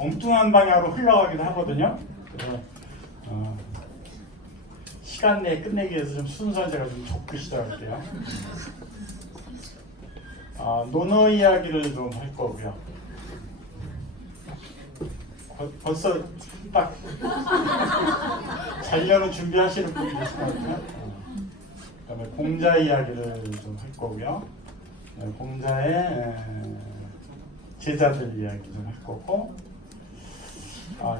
엉뚱한 방향으로 흘러가기도 하거든요. 그래서 시간 내에 끝내기 위해서 좀 순서를 제가 좀 좁게 시작할게요. 논어 이야기를 좀 할 거고요. 벌써 딱 자려는 준비하시는 분이 계실 것 같아요. 그다음에 공자 이야기를 좀 할 거고요. 공자의 제자들 이야기 좀 할 거고,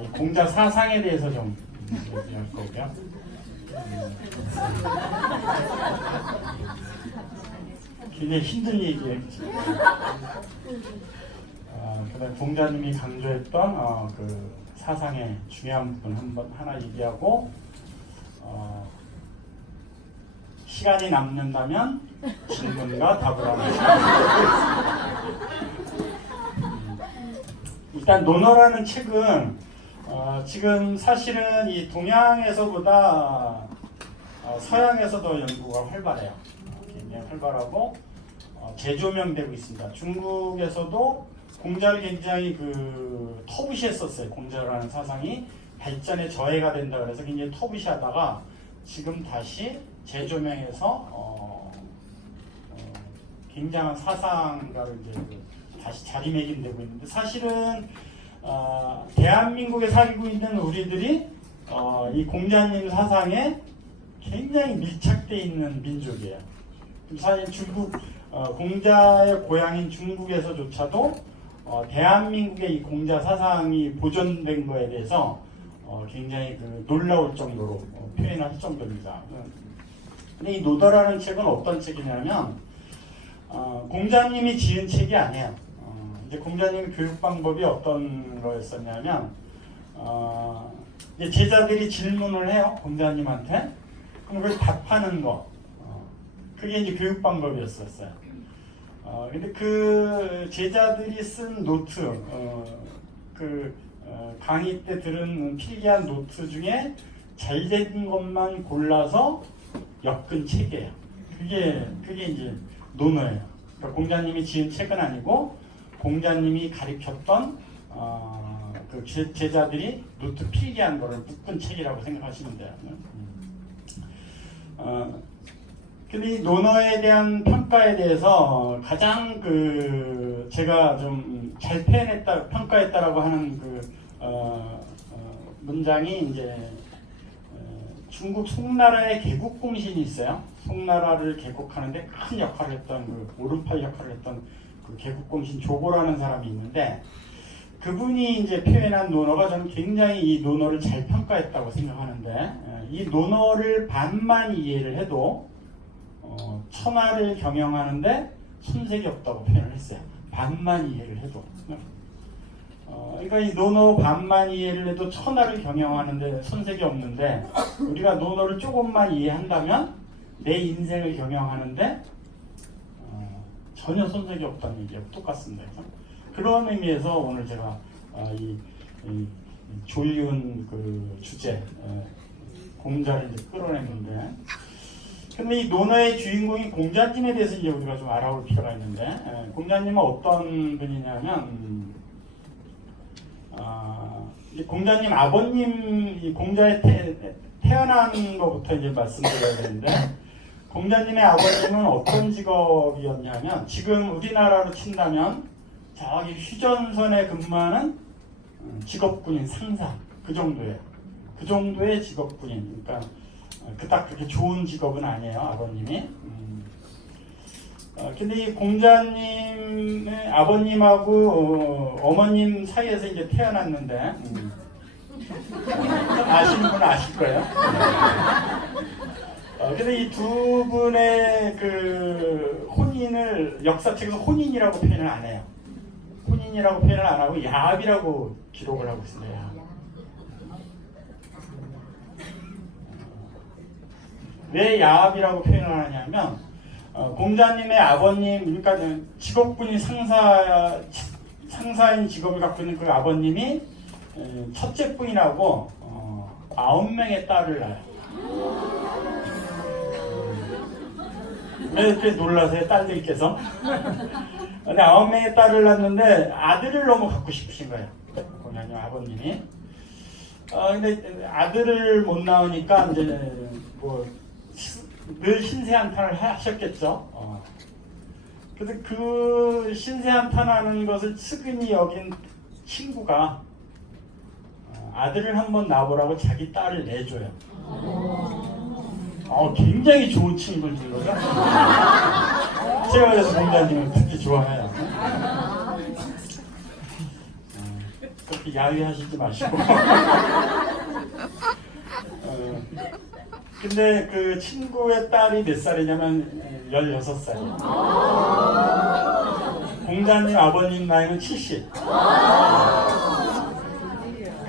이 공자 사상에 대해서 좀 얘기할 거고요. 굉장히 힘든 얘기예요. 그다음에 공자님이 강조했던 그 사상의 중요한 부분 하나 얘기하고, 시간이 남는다면 질문과 답을 하는 시간. 일단 논어라는 책은 지금 사실은 이 동양에서보다 서양에서 더 연구가 활발해요. 굉장히 활발하고 재조명되고 있습니다. 중국에서도 공자를 굉장히 터부시했었어요. 공자라는 사상이 발전에 저해가 된다 그래서 굉장히 터부시하다가 지금 다시 재조명해서 굉장한 사상가를 이제 다시 자리매김되고 있는데, 사실은 대한민국에 살고 있는 우리들이 이 공자님 사상에 굉장히 밀착되어 있는 민족이에요. 사실 중국 공자의 고향인 중국에서조차도 대한민국의 이 공자 사상이 보존된 거에 대해서 굉장히 놀라울 정도로 표현할 정도입니다. 근데 이 노더라는 책은 어떤 책이냐면 공자님이 지은 책이 아니에요. 이제 공자님 교육 방법이 어떤 거였었냐면 이제 제자들이 질문을 해요, 공자님한테. 그럼 그걸 답하는 거. 그게 이제 교육 방법이었었어요. 근데 그 제자들이 쓴 노트, 강의 때 들은 필기한 노트 중에 잘된 것만 골라서 엮은 책이에요. 그게 이제 논어예요. 그러니까 공자님이 지은 책은 아니고 공자님이 가르쳤던 그 제자들이 노트 필기한 거를 묶은 책이라고 생각하시면 돼요. 근데 이 논어에 대한 평가에 대해서 가장 제가 좀 잘 평가했다라고 하는 문장이 이제 중국 송나라의 개국공신이 있어요. 송나라를 개국하는데 큰 역할을 했던 오른팔 역할을 했던 개국공신 조고라는 사람이 있는데, 그분이 이제 표현한 논어가 저는 굉장히 이 논어를 잘 평가했다고 생각하는데, 이 논어를 반만 이해를 해도 천하를 경영하는데 손색이 없다고 표현을 했어요. 반만 이해를 해도. 그러니까 이 논어 반만 이해를 해도 천하를 경영하는데 손색이 없는데, 우리가 논어를 조금만 이해한다면 내 인생을 경영하는데 전혀 손색이 없다는 얘기하고 똑같습니다. 그런 의미에서 오늘 제가 이 조리운 주제 공자를 이제 끌어냈는데, 근데 이 논어의 주인공인 공자님에 대해서 이제 우리가 좀 알아볼 필요가 있는데, 공자님은 어떤 분이냐면, 공자님 아버님, 공자의 태어난 것부터 이제 말씀드려야 되는데, 공자님의 아버님은 어떤 직업이었냐면, 지금 우리나라로 친다면 저기 휴전선에 근무하는 직업군인 상사, 그 정도예요. 그 정도의 직업군인. 그러니까 그닥 그렇게 좋은 직업은 아니에요, 아버님이. 근데 이 공자님의 아버님하고 어머님 사이에서 이제 태어났는데, 아시는 분은 아실 거예요. 근데 이 두 분의 혼인을 역사책에서 혼인이라고 표현을 안 해요. 혼인이라고 표현을 안 하고 야합이라고 기록을 하고 있습니다. 야합. 왜 야합이라고 표현을 하냐면, 공자님의 아버님, 그러니까 직업군인 상사인 직업을 갖고 있는 그 아버님이 첫째 분이라고 9명의 딸을 낳아요. 왜 이렇게 놀라세요, 딸들께서? 근데 9명의 딸을 낳았는데 아들을 너무 갖고 싶으신 거예요. 공자님 아버님이. 근데 아들을 못 낳으니까 이제 뭐 늘 신세한탄을 하셨겠죠. 그래서 그 신세한탄하는 것을 측은히 여긴 친구가 아들을 한번 낳아보라고 자기 딸을 내줘요. 굉장히 좋은 친구를 준 거죠. 제가 그래서 공자님을 특히 좋아해요. 그렇게 야위하시지 마시고. 근데 그 친구의 딸이 몇 살이냐면 16살이에요. 공자님 아버님 나이는 70.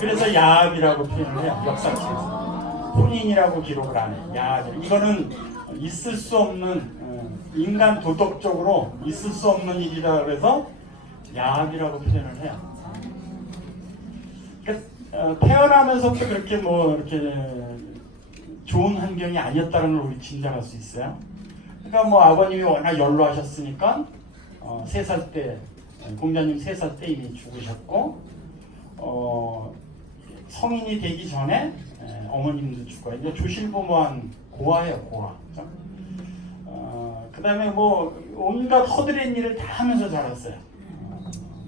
그래서 야합이라고 표현을 해요. 역사책에서. 혼인이라고 기록을 안 해요. 야합. 이거는 있을 수 없는, 인간 도덕적으로 있을 수 없는 일이라 그래서 야합이라고 표현을 해요. 그러니까 태어나면서부터 그렇게 뭐 이렇게 좋은 환경이 아니었다는 걸 우리 짐작할 수 있어요. 그러니까 뭐 아버님이 워낙 연로하셨으니까 3살 때 공자님 3살 때 이미 죽으셨고 성인이 되기 전에 어머님도 죽어요. 이제 조실부모한 고아예요, 고아. 그 다음에 뭐 온갖 허드렛 일을 다 하면서 자랐어요.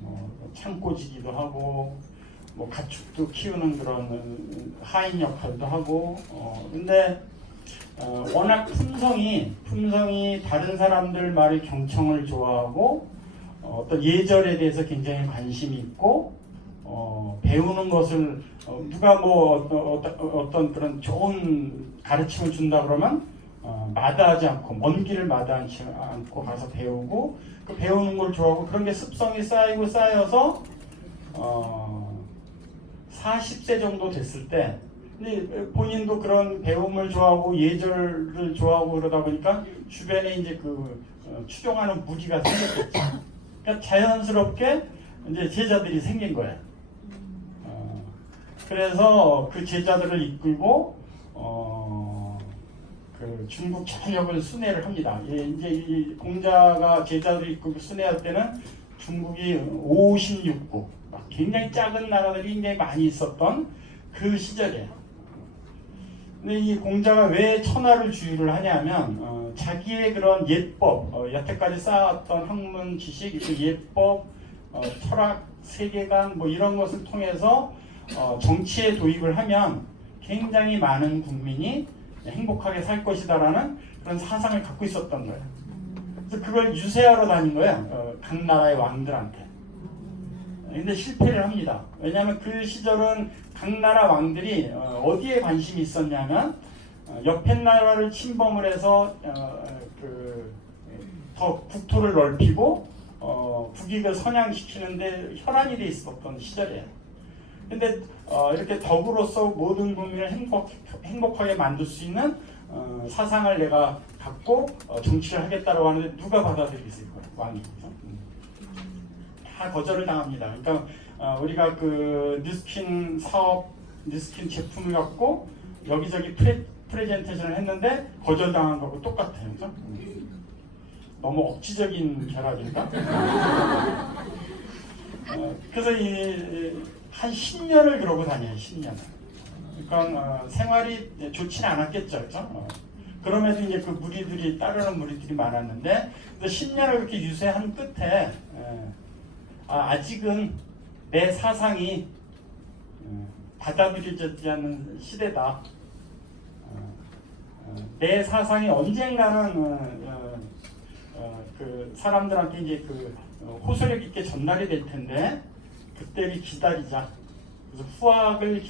뭐 창고지기도 하고 뭐 가축도 키우는 그런 하인 역할도 하고 근데 워낙 품성이 다른 사람들 말을 경청을 좋아하고 어떤 예절에 대해서 굉장히 관심이 있고 배우는 것을 누가 뭐 어떤 그런 좋은 가르침을 준다 그러면 마다하지 않고 먼 길을 마다하지 않고 가서 배우고 그 배우는 걸 좋아하고 그런 게 습성이 쌓여서 40세 정도 됐을 때 근데 본인도 그런 배움을 좋아하고 예절을 좋아하고 그러다 보니까 주변에 이제 그 추종하는 무리가 생겼겠죠. 그러니까 자연스럽게 이제 제자들이 생긴 거예요. 그래서 그 제자들을 이끌고 그 중국 전역을 순회를 합니다. 이제 이 공자가 제자들을 이끌고 순회할 때는 중국이 56국 굉장히 작은 나라들이 굉장히 많이 있었던 그 시절이에요. 근데 이 공자가 왜 천하를 주유를 하냐면 자기의 그런 예법, 여태까지 쌓았던 학문 지식, 그 예법, 철학, 세계관 뭐 이런 것을 통해서 정치에 도입을 하면 굉장히 많은 국민이 행복하게 살 것이다라는 그런 사상을 갖고 있었던 거예요. 그래서 그걸 유세하러 다닌 거예요. 각 나라의 왕들한테. 근데 실패를 합니다. 왜냐하면 그 시절은 각 나라 왕들이 어디에 관심이 있었냐면 옆에 나라를 침범을 해서 더 국토를 넓히고 국익을 선양시키는데 혈안이 돼 있었던 시절이에요. 근데 이렇게 덕으로서 모든 국민을 행복하게 만들 수 있는 사상을 내가 갖고 정치를 하겠다고 하는데 누가 받아들이겠어요? 왕이. 다 거절을 당합니다. 그러니까 우리가 그 뉴스킨 사업, 뉴스킨 제품을 갖고 여기저기 프레젠테이션을 했는데 거절당한 거하고 똑같아요. 그렇죠? 너무 억지적인 결합인가? 그래서 한 10년을 그러고 다녀요. 10년을. 그러니까 생활이 좋지는 않았겠죠. 그렇죠? 그럼에도 이제 그 무리들이 따르는 무리들이 많았는데 10년을 그렇게 유세한 끝에 아직은 내 사상이 받아들여지지 않는 시대다. 내 사상이 언젠가는 그 사람들한테 이제 그 호소력 있게 전달이 될 텐데 그때를 기다리자. 그래서 후학을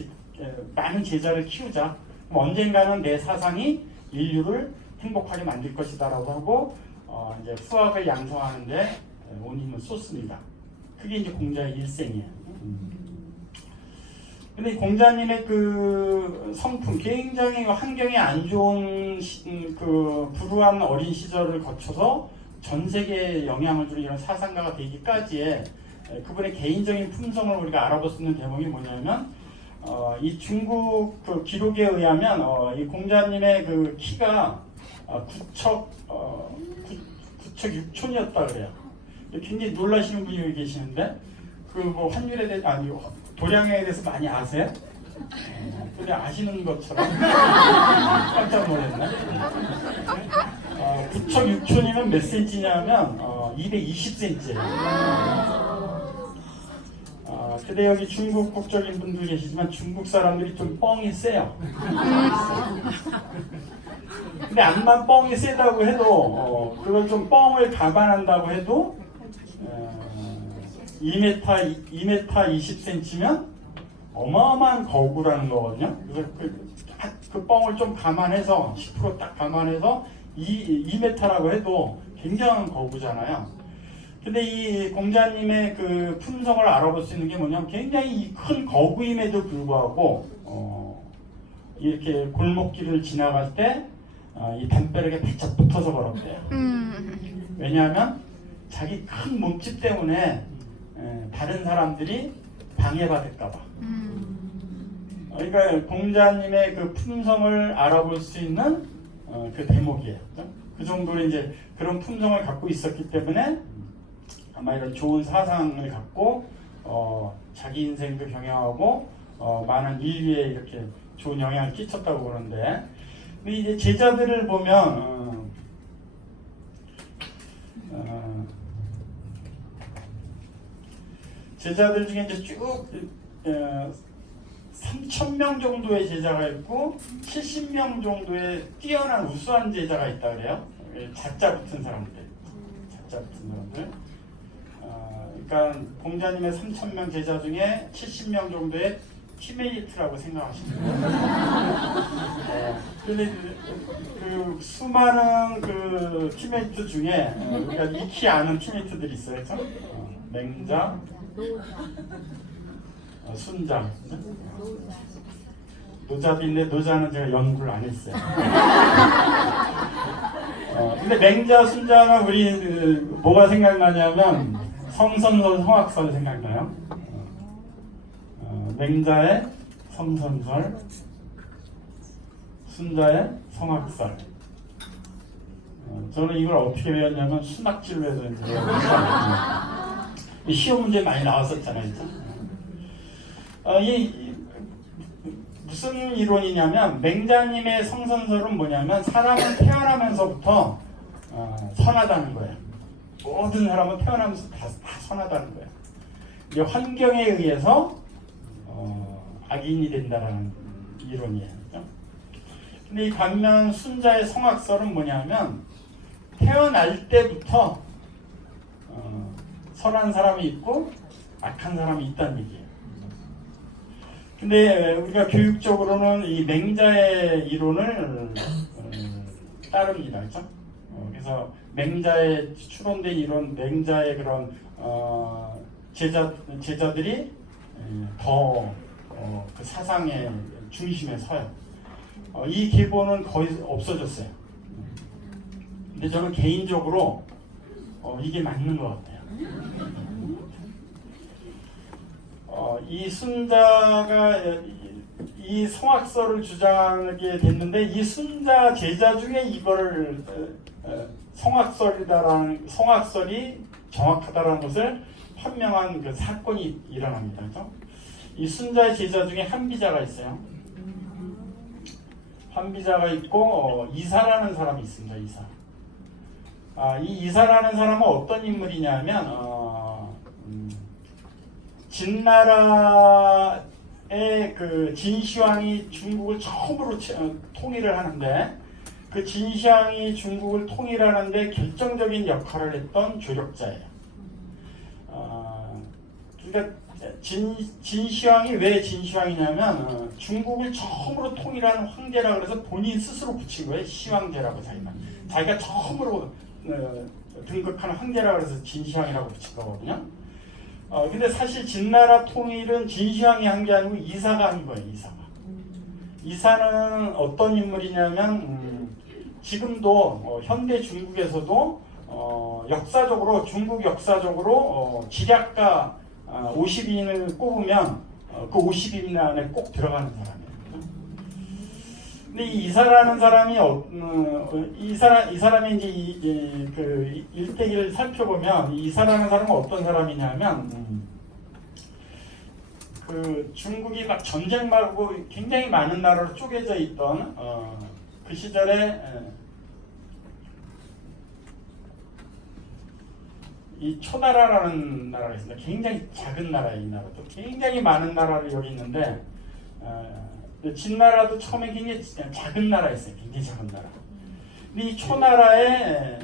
많은 제자를 키우자. 그럼 언젠가는 내 사상이 인류를 행복하게 만들 것이다라고 하고 이제 후학을 양성하는데 온 힘을 쏟습니다. 그게 이제 공자의 일생이에요. 근데 공자님의 그 성품, 굉장히 환경이 안 좋은 그 불우한 어린 시절을 거쳐서 전 세계에 영향을 주는 이런 사상가가 되기까지의 그분의 개인적인 품성을 우리가 알아볼 수 있는 대목이 뭐냐면 이 중국 그 기록에 의하면 이 공자님의 그 키가 9척 6촌이었다 그래요. 굉장히 놀라시는 분이 여기 계시는데 그 뭐 환율에 대해 아니 도량에 대해서 많이 아세요? 근데 아시는 것처럼 깜짝 놀랐네. 9천 6천이면 몇 센치냐면 220cm예요. 근데 여기 중국 국적인 분들 계시지만 중국 사람들이 좀 뻥이 세요. 근데 암만 뻥이 세다고 해도 그걸 좀 뻥을 감안한다고 해도 2m 20cm면 어마어마한 거구라는 거거든요. 그래서 그 뻥을 좀 감안해서 10% 딱 감안해서 2m라고 해도 굉장한 거구잖아요. 근데 이 공자님의 그 품성을 알아볼 수 있는 게 뭐냐면 굉장히 큰 거구임에도 불구하고 이렇게 골목길을 지나갈 때 이 담벼락에 바짝 붙어서 걸었대요. 왜냐하면 자기 큰 몸집 때문에 다른 사람들이 방해받을까봐. 그러니까 공자님의 그 품성을 알아볼 수 있는 그 대목이에요. 그 정도로 이제 그런 품성을 갖고 있었기 때문에 아마 이런 좋은 사상을 갖고 자기 인생도 경영하고 많은 인류에 이렇게 좋은 영향을 끼쳤다고 그러는데, 근데 이제 제자들을 보면 제자들 중에 이제 쭉 3,000명 정도의 제자가 있고 70명 정도의 뛰어난 우수한 제자가 있다 그래요. 자자 붙은 사람들. 그러니까 공자님의 3,000명 제자 중에 70명 정도의 티메리트라고 생각하시면 돼요. 근데 그 수많은 그 티메리트 중에 우리가 익히 아는 티메리트들이 있어요. 그렇죠? 맹자, 순자, 노자인데 노자는 제가 연구를 안 했어요. 근데 맹자, 순자는 우리 뭐가 생각나냐면 성선설, 성악설 생각나요. 맹자의 성선설, 순자의 성악설. 저는 이걸 어떻게 배웠냐면 수납질로 해서 이제 시험 문제 많이 나왔었잖아요. 이 무슨 이론이냐면 맹자님의 성선설은 뭐냐면 사람은 태어나면서부터 선하다는 거예요. 모든 사람은 태어나면서 다 선하다는 거예요. 이게 환경에 의해서 악인이 된다는 이론이에요. 그렇죠? 근데 이 반면 순자의 성악설은 뭐냐면 태어날 때부터 선한 사람이 있고 악한 사람이 있다는 얘기예요. 근데 우리가 교육적으로는 이 맹자의 이론을 따릅니다. 그렇죠? 그래서 맹자의 추론된 이론, 맹자의 그런 제자들이 더 그 사상의 중심에 서요. 이 기본은 거의 없어졌어요. 근데 저는 개인적으로 이게 맞는 것 같아요. 이 순자가 이 성악설을 주장하게 됐는데 이 순자 제자 중에 이거를 성악설이 정확하다라는 것을 판명한 그 사건이 일어납니다. 그렇죠? 이 순자의 제자 중에 한비자가 있어요. 한비자가 있고 이사라는 사람이 있습니다. 이사. 이 이사라는 사람은 어떤 인물이냐면 진나라의 그 진시황이 중국을 처음으로 통일을 하는데 그 진시황이 중국을 통일하는데 결정적인 역할을 했던 조력자예요. 그러니까 진시황이 왜 진시황이냐면 중국을 처음으로 통일한 황제라 그래서 본인 스스로 붙인 거예요. 시황제라고 자기가 처음으로 등극한 황제라 그래서 진시황이라고 붙인 거거든요. 근데 사실 진나라 통일은 진시황이 한 게 아니고 이사가 한 거예요. 이사는 어떤 인물이냐면 지금도 현대 중국에서도 역사적으로 중국 역사적으로 지략가 50인을 꼽으면 그 50인 안에 꼭 들어가는 사람이에요. 근데 이 이사라는 사람이 이 사람이 이제 그 일대기를 살펴보면 이 이사라는 사람은 어떤 사람이냐면 그 중국이 막 전쟁 말고 굉장히 많은 나라로 쪼개져 있던 그 시절에 이 초나라라는 나라가 있습니다. 굉장히 작은 나라예요. 이 나라도 굉장히 많은 나라를 여기 있는데 진나라도 처음에 굉장히 작은 나라였어요. 굉장히 작은 나라. 근데 이 초나라의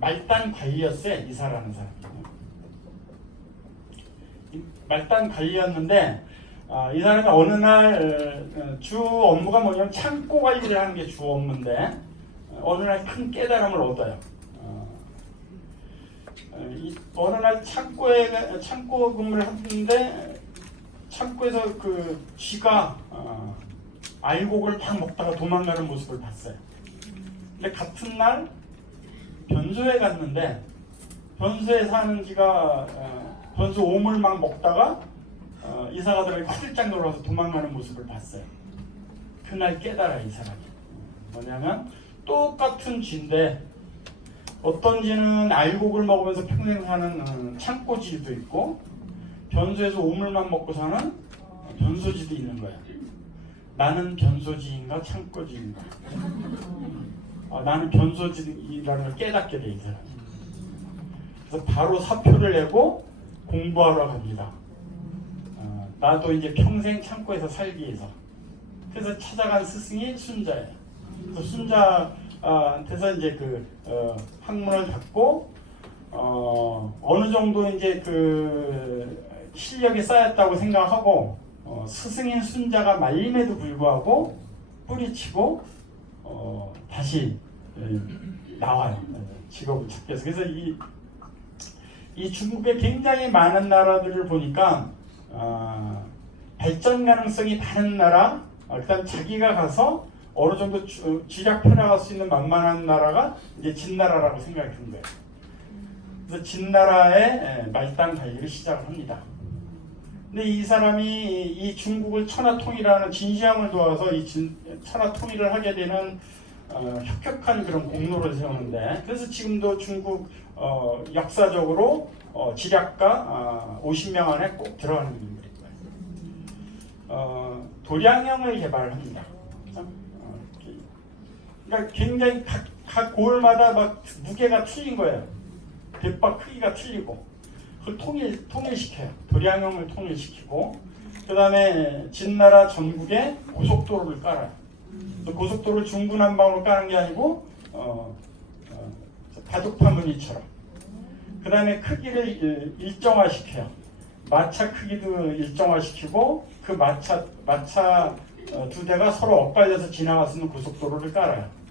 말단 관리였어요. 이사라는 사람이. 말단 관리였는데 이 사람이 어느 날 주 업무가 뭐냐면 창고 관리를 하는 게 주 업무인데 어느 날 큰 깨달음을 얻어요. 어느 날 창고 근무를 하는데 창고에서 그 쥐가 알곡을 막 먹다가 도망가는 모습을 봤어요. 근데 같은 날 변소에 갔는데 변소에 사는 쥐가 변소 오물 막 먹다가 이사가 들어가 화들짝 놀라서 도망가는 모습을 봤어요. 그날 깨달아 이 사람이. 뭐냐면 똑같은 쥐인데 어떤 쥐는 알곡을 먹으면서 평생 사는 창고쥐도 있고 변소에서 오물만 먹고 사는 변소쥐도 있는 거야. 나는 변소쥐인가 창고쥐인가? 나는 변소쥐라는 걸 깨닫게 돼 이 사람이. 그래서 바로 사표를 내고 공부하러 갑니다. 나도 이제 평생 창고에서 살기 위해서. 그래서 찾아간 스승이 순자예요. 그래서 순자한테서 이제 그 학문을 받고 어느 정도 이제 그 실력이 쌓였다고 생각하고 스승인 순자가 말림에도 불구하고 뿌리치고 다시 나와요. 직업을 찾기 위해서. 그래서 이 중국의 굉장히 많은 나라들을 보니까 발전 가능성이 다른 나라, 그다음 자기가 가서 어느 정도 쥐락 펴나갈 수 있는 만만한 나라가 이제 진나라라고 생각이 든 거예요. 그래서 진나라의 말단 관리를 시작을 합니다. 근데 이 사람이 이 중국을 천하통일하는 진시황을 도와서 이 천하통일을 하게 되는 혁혁한 그런 공로를 세우는데, 그래서 지금도 중국 역사적으로 지략가 50명 안에 꼭 들어가는 인물일 거예요. 도량형을 개발합니다. 그러니까 굉장히 각 고을마다 막 무게가 틀린 거예요. 대박 크기가 틀리고 그걸 통일시켜요. 도량형을 통일시키고 그 다음에 진나라 전국에 고속도로를 깔아요. 고속도로를 중구난방으로 까는 게 아니고 바둑파 무늬처럼. 그 다음에 크기를 일정화시켜요. 마차 크기도 일정화시키고 그 마차 두 대가 서로 엇갈려서 지나갈 수 있는 고속도로를 깔아요.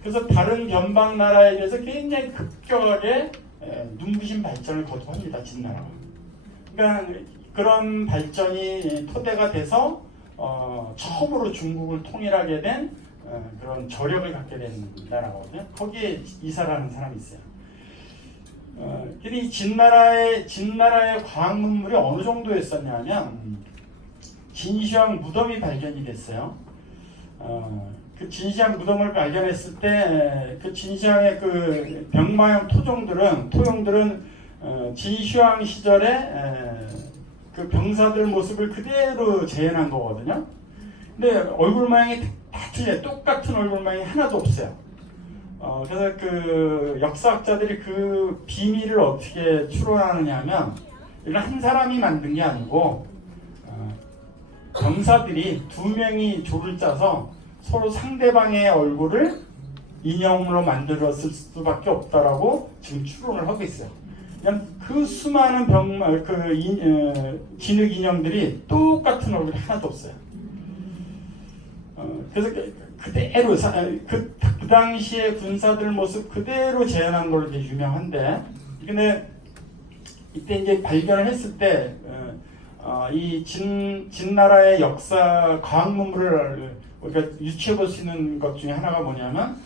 그래서 다른 변방 나라에 비해서 굉장히 급격하게 눈부신 발전을 거듭합니다. 진나라가. 그러니까 그런 발전이 토대가 돼서 처음으로 중국을 통일하게 된 그런 저력을 갖게 된 나라거든요. 거기에 이사라는 사람이 있어요. 근데 이 진나라의 과학 문물이 어느 정도였었냐면 진시황 무덤이 발견이 됐어요. 그 진시황 무덤을 발견했을 때 그 진시황의 그 병마형 토용들은 진시황 시절에 그 병사들 모습을 그대로 재현한 거거든요. 근데 얼굴 모양이 다 틀려요. 똑같은 얼굴 모양이 하나도 없어요. 그래서 그 역사학자들이 그 비밀을 어떻게 추론하느냐 하면 이건 한 사람이 만든 게 아니고 병사들이 두 명이 조를 짜서 서로 상대방의 얼굴을 인형으로 만들었을 수밖에 없다라고 지금 추론을 하고 있어요. 그냥 그 수많은 진흙 인형들이 똑같은 얼굴이 하나도 없어요. 그래서 그대로 그 당시의 군사들 모습 그대로 재현한 걸로 되게 유명한데, 근데 이때 이제 발견을 했을 때 이 진나라의 역사 과학 문물을 우리가 유추해 볼 수 있는 것 중에 하나가 뭐냐면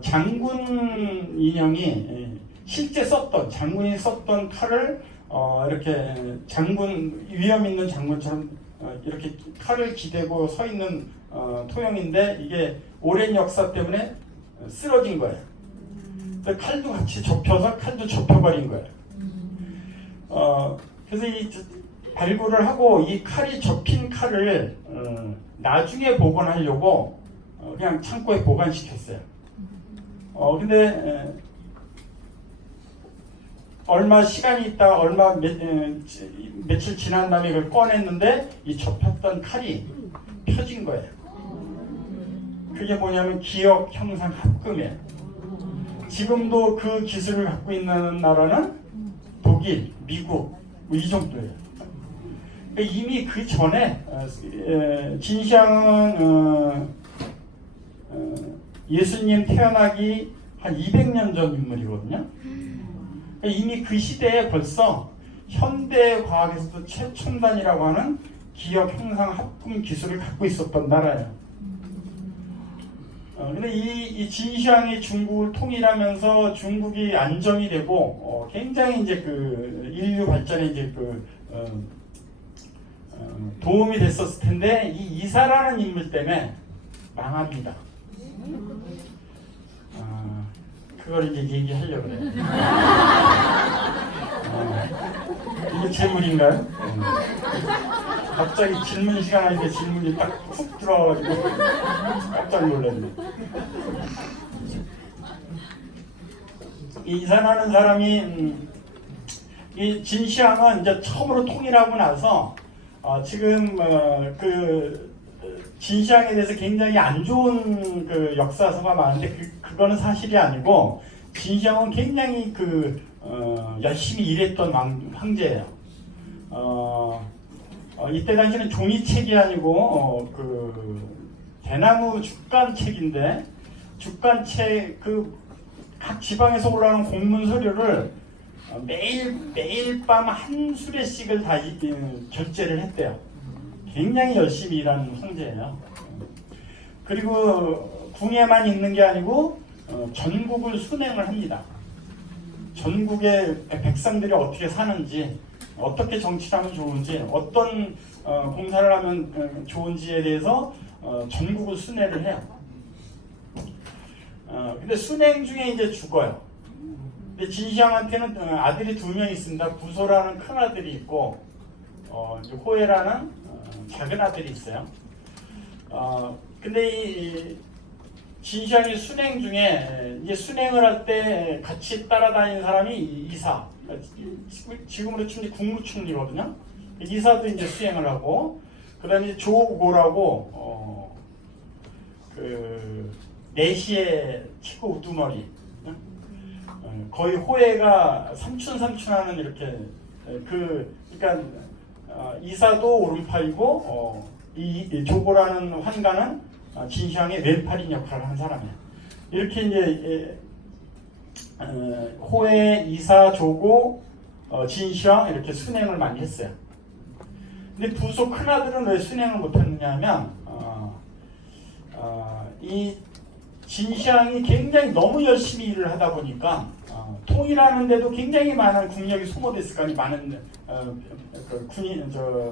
장군 인형이 실제 장군이 썼던 칼을 이렇게 위험 있는 장군처럼 이렇게 칼을 기대고 서 있는 토형인데 이게 오랜 역사 때문에 쓰러진 거예요. 칼도 같이 접혀서 칼도 접혀버린 거예요. 그래서 발굴을 하고 이 칼이 접힌 칼을 나중에 복원하려고 그냥 창고에 보관시켰어요. 근데 얼마 시간이 있다 며칠 지난 다음에 이걸 꺼냈는데 이 접혔던 칼이 펴진 거예요. 그게 뭐냐면 기억 형상 합금이에요. 지금도 그 기술을 갖고 있는 나라는 독일, 미국 뭐 이 정도예요. 이미 그 전에 진시황은 예수님 태어나기 한 200년 전 인물이거든요. 이미 그 시대에 벌써 현대 과학에서도 최첨단이라고 하는 기억 형상 합금 기술을 갖고 있었던 나라예요. 근데 이 진시황이 중국을 통일하면서 중국이 안정이 되고 굉장히 이제 그 인류 발전에 이제 도움이 됐었을 텐데 이 이사라는 인물 때문에 망합니다. 그걸 이제 얘기하려고 그래요. 이게 재물인가요? 갑자기 질문 시간 하니까 질문이 딱 훅 들어와가지고 깜짝 놀랐네. 이 이산하는 사람이 이 진시황은 이제 처음으로 통일하고 나서 지금 그 진시황에 대해서 굉장히 안 좋은 그 역사서가 많은데 그거는 사실이 아니고 진시황은 굉장히 열심히 일했던 황제예요. 이때 당시는 종이책이 아니고 대나무 죽간책인데 죽간책 각 지방에서 올라오는 공문 서류를 매일 밤 한 수레씩을 다 결제를 했대요. 굉장히 열심히 일하는 황제예요. 그리고 궁에만 있는 게 아니고 전국을 순행을 합니다. 전국의 백성들이 어떻게 사는지, 어떻게 정치를 하면 좋은지, 어떤 공사를 하면 좋은지에 대해서 전국을 순회를 해요. 근데 순행 중에 이제 죽어요. 근데 진시황한테는 아들이 2명 있습니다. 부소라는 큰 아들이 있고 호해라는 작은 아들이 있어요. 근데 이 진시황이 순행 중에 이제 순행을 할 때 같이 따라다니는 사람이 이사, 지금으로 치면 국무총리거든요. 이사도 이제 수행을 하고, 그다음에 이제 조고라고 내시의 치고 우두머리, 거의 호해가 삼춘하는 이렇게 그러니까 이사도 오른팔이고 이 조고라는 환관은 진시황의 왼팔인 역할을 하는 사람이에요. 이렇게 이제 호해, 이사, 조고, 진시황 이렇게 순행을 많이 했어요. 근데 부소 큰아들은 왜 순행을 못했느냐 하면 이 진시황이 굉장히 너무 열심히 일을 하다 보니까 통일하는데도 굉장히 많은 국력이 소모됐을 거 아니에요. 많은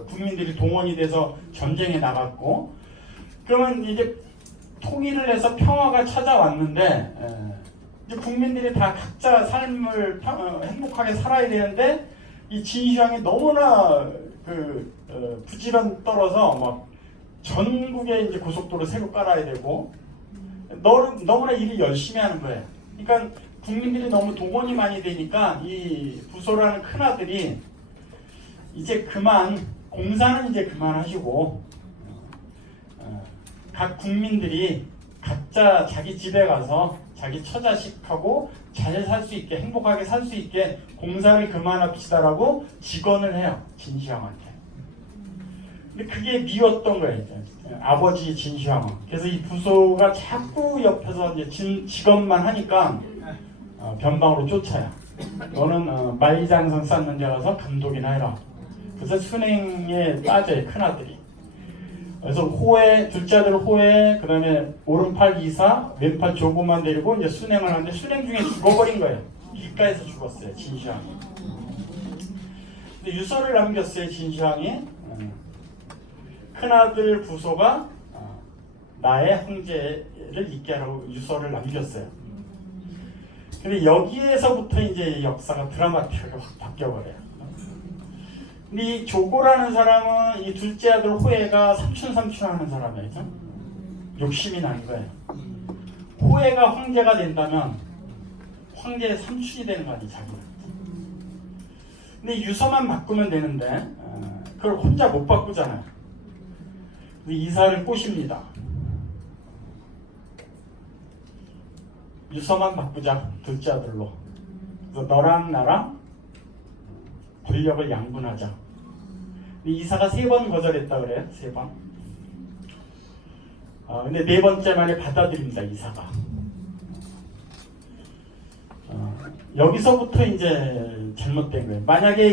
국민들이 동원이 돼서 전쟁에 나갔고, 그러면 이제 통일을 해서 평화가 찾아왔는데 이제 국민들이 다 각자 삶을 행복하게 살아야 되는데 이 진시황이 너무나 부지런 떨어서 막 전국에 이제 고속도로 새로 깔아야 되고 너무나 일을 열심히 하는 거예요. 그러니까 국민들이 너무 동원이 많이 되니까 이 부소라는 큰 아들이 이제 공사는 이제 그만하시고 각 국민들이 각자 자기 집에 가서 자기 처자식하고 잘 살 수 있게 행복하게 살 수 있게 공사를 그만합시다라고 직언을 해요. 진시황한테. 근데 그게 미웠던 거예요. 아버지 진시황은. 그래서 이 부소가 자꾸 옆에서 이제 직언만 하니까 변방으로 쫓아요. 너는 말장성 쌓는 데 가서 감독이나 해라. 그래서 순행에 빠져요. 큰아들이. 그래서 둘째 아들 호해, 그 다음에 오른팔 이사, 왼팔 조고만 데리고 이제 순행을 하는데 순행 중에 죽어버린 거예요. 길가에서 죽었어요. 진시황이. 근데 유서를 남겼어요. 진시황이. 큰아들 부소가 나의 황제를 있게 하라고 유서를 남겼어요. 근데 여기에서부터 이제 역사가 드라마틱하게 확 바뀌어버려요. 근데 이 조고라는 사람은 이 둘째 아들 호해가 삼촌 하는 사람이에요. 그죠? 욕심이 난 거예요. 호해가 황제가 된다면 황제의 삼촌이 되는 거 아니에요, 자기가. 근데 유서만 바꾸면 되는데 그걸 혼자 못 바꾸잖아요. 이사를 꼬십니다. 유서만 바꾸자, 둘째 아들로. 그래서 너랑 나랑 권력을 양분하자. 이사가 3번 거절했다 그래요. 3번. 근데 4번째 만에 받아들입니다. 이사가. 여기서부터 이제 잘못된 거예요. 만약에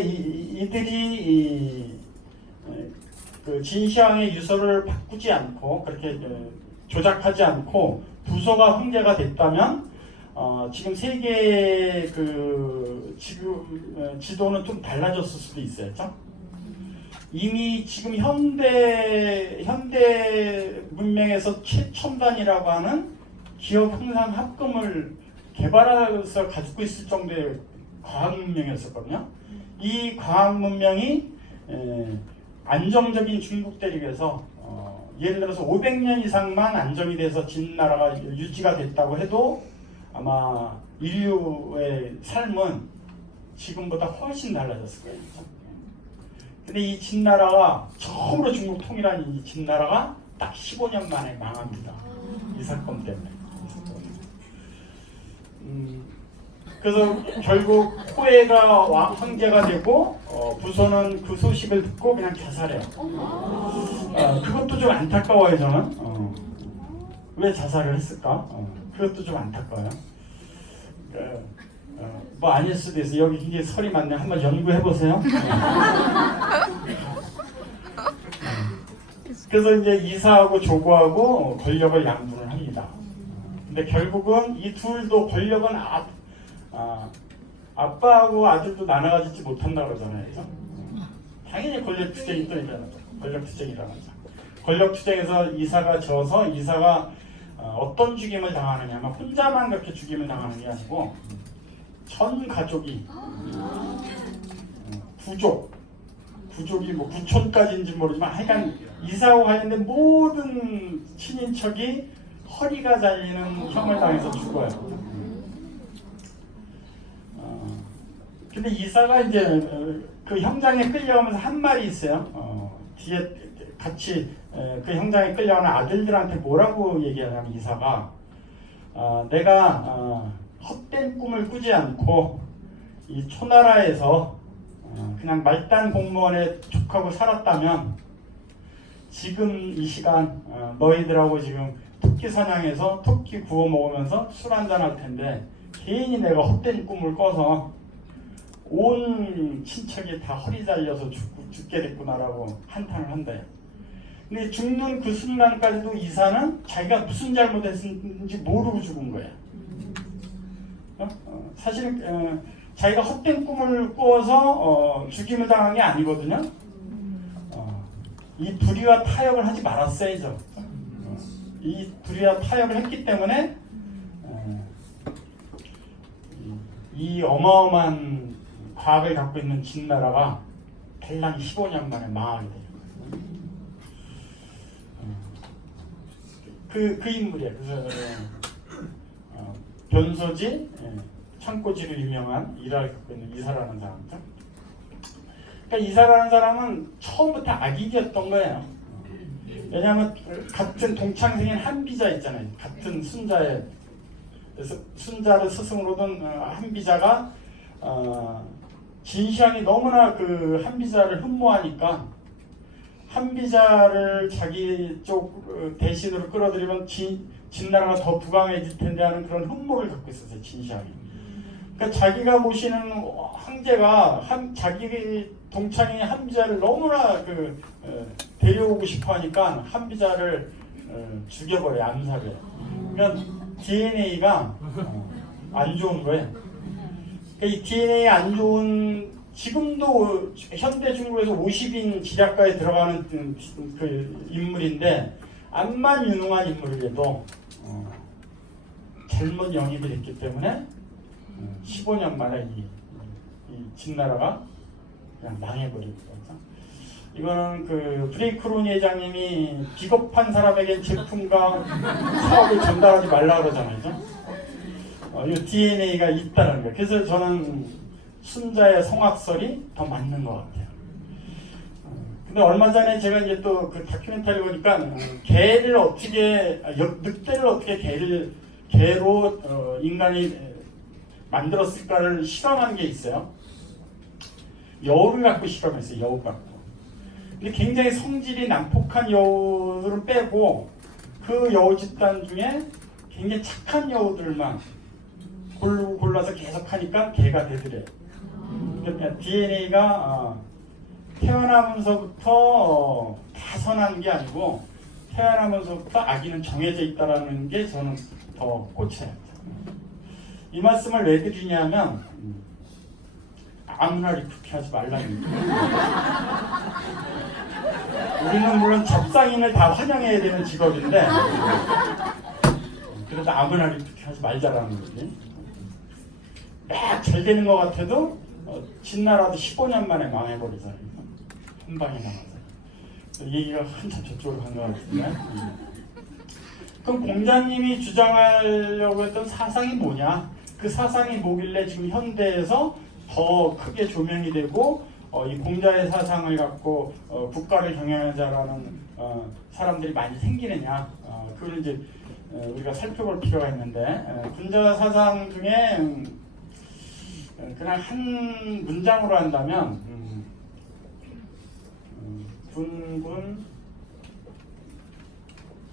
이들이 그 진시황의 유서를 바꾸지 않고 그렇게 조작하지 않고 부서가 황제가 됐다면 지금 세계의 그 지도는 좀 달라졌을 수도 있어요. 그렇죠? 이미 지금 현대 문명에서 최첨단이라고 하는 기억 형상 합금을 개발해서 가지고 있을 정도의 과학 문명이었었거든요. 이 과학 문명이 안정적인 중국 대륙에서 예를 들어서 500년 이상만 안정이 돼서 진나라가 유지가 됐다고 해도 아마 인류의 삶은 지금보다 훨씬 달라졌을 거예요. 근데 이 진나라가 처음으로 중국 통일한 이 진나라가 딱 15년 만에 망합니다. 이 사건 때문에. 그래서 결국 호해가 황제가 되고 부서는 그 소식을 듣고 그냥 자살해요. 그것도 좀 안타까워요. 저는 왜 자살을 했을까? 그것도 좀 안타까워요. 뭐 아닐 수도 있어. 여기 굉장히 설이 많네. 한번 연구해 보세요. 그래서 이제 이사하고 조고하고 권력을 양분을 합니다. 근데 결국은 이 둘도 권력은 아빠하고 아들도 나눠가지지 못한다고 그러잖아요. 그래서 당연히 권력 투쟁이 또 일어나죠. 권력 투쟁이 일어나죠. 권력 투쟁에서 이사가 져서 이사가 어떤 죽임을 당하느냐면 혼자만 그렇게 죽임을 당하는 게 아니고 전 가족이 부족이 뭐 구촌까지인지 모르지만 하여간 이사하고 관련된 모든 친인척이 허리가 잘리는 형을 당해서 죽어요. 근데 이사가 이제 그 형장에 끌려가면서 한 말이 있어요. 뒤에 같이 그 형장에 끌려가는 아들들한테 뭐라고 얘기하냐면 이사가 내가 헛된 꿈을 꾸지 않고 이 초나라에서 그냥 말단 공무원에 족하고 살았다면 지금 이 시간 너희들하고 지금 토끼 사냥해서 토끼 구워 먹으면서 술 한잔 할 텐데 괜히 내가 헛된 꿈을 꿔서 온 친척이 다 허리 잘려서 죽게 됐구나라고 한탄을 한대요. 근데 죽는 그 순간까지도 이사는 자기가 무슨 잘못했는지 모르고 죽은 거예요. 사실은 자기가 헛된 꿈을 꾸어서 죽임을 당한 게 아니거든요. 이 불의와 타협을 하지 말았어야죠. 이 불의와 타협을 했기 때문에 이 어마어마한 과학을 갖고 있는 진나라가 대략 15년 만에 망하게 돼요. 그 인물이에요. 그래서 변소지, 창고지로 유명한 일화를 갖고 있는 이사라는 사람이죠. 그러니까 이사라는 사람은 처음부터 악인이었던 거예요. 왜냐하면 같은 동창생인 한비자 있잖아요. 같은 순자의 그래서 순자를 스승으로 둔 한비자가 진시황이 너무나 그 한비자를 흠모하니까 한비자를 자기 쪽 대신으로 끌어들이면 진나라가 더 부강해질 텐데 하는 그런 흠모를 갖고 있었어요. 진시황이. 그러니까 자기가 모시는 황제가 자기 동창인 한비자를 너무나 데려오고 싶어하니까 한비자를 죽여버려요. 암살해요. 그러니까 DNA가 안 좋은 거예요. 그러니까 이 DNA 안 좋은 지금도 현대 중국에서 50인 지략가에 들어가는 그 인물인데 암만 유능한 인물이라도 잘못 영입이 됐기 때문에 15년 만에 이 진나라가 그냥 망해버리고 그렇죠? 이거는 그 브레이크론 회장님이 비겁한 사람에겐 제품과 사업을 전달하지 말라 그러잖아요. 이 DNA가 있다는 거예요. 그래서 저는 순자의 성악설이 더 맞는 것 같아요. 근데 얼마 전에 제가 이제 또 그 다큐멘터리 보니까 개를 어떻게 늑대를 어떻게 개로 인간이 만들었을까를 실험한 게 있어요. 여우를 갖고 실험했어요. 여우 갖고. 근데 굉장히 성질이 난폭한 여우들은 빼고 그 여우 집단 중에 굉장히 착한 여우들만 골라서 계속 하니까 개가 되더래요. 그러니까 DNA가 태어나면서부터 다 선한 게 아니고 태어나면서부터 아기는 정해져 있다라는 게 저는 더 꽂혀요. 이 말씀을 왜 드리냐면 아무나 리프트 하지 말라는 거예요. 우리는 물론 잡상인을 다 환영해야 되는 직업인데 그래도 아무나 리프트 하지 말자라는 거지. 막 잘 되는 것 같아도 진나라도 15년 만에 망해버리잖아요. 한 방에 나가서. 얘기가 한참 저쪽으로 간 것 같은데. 그럼 공자님이 주장하려고 했던 사상이 뭐냐? 그 사상이 뭐길래 지금 현대에서 더 크게 조명이 되고 이 공자의 사상을 갖고 국가를 경영하자라는 사람들이 많이 생기느냐? 그걸 이제 우리가 살펴볼 필요가 있는데 군자 사상 중에 그냥 한 문장으로 한다면 군군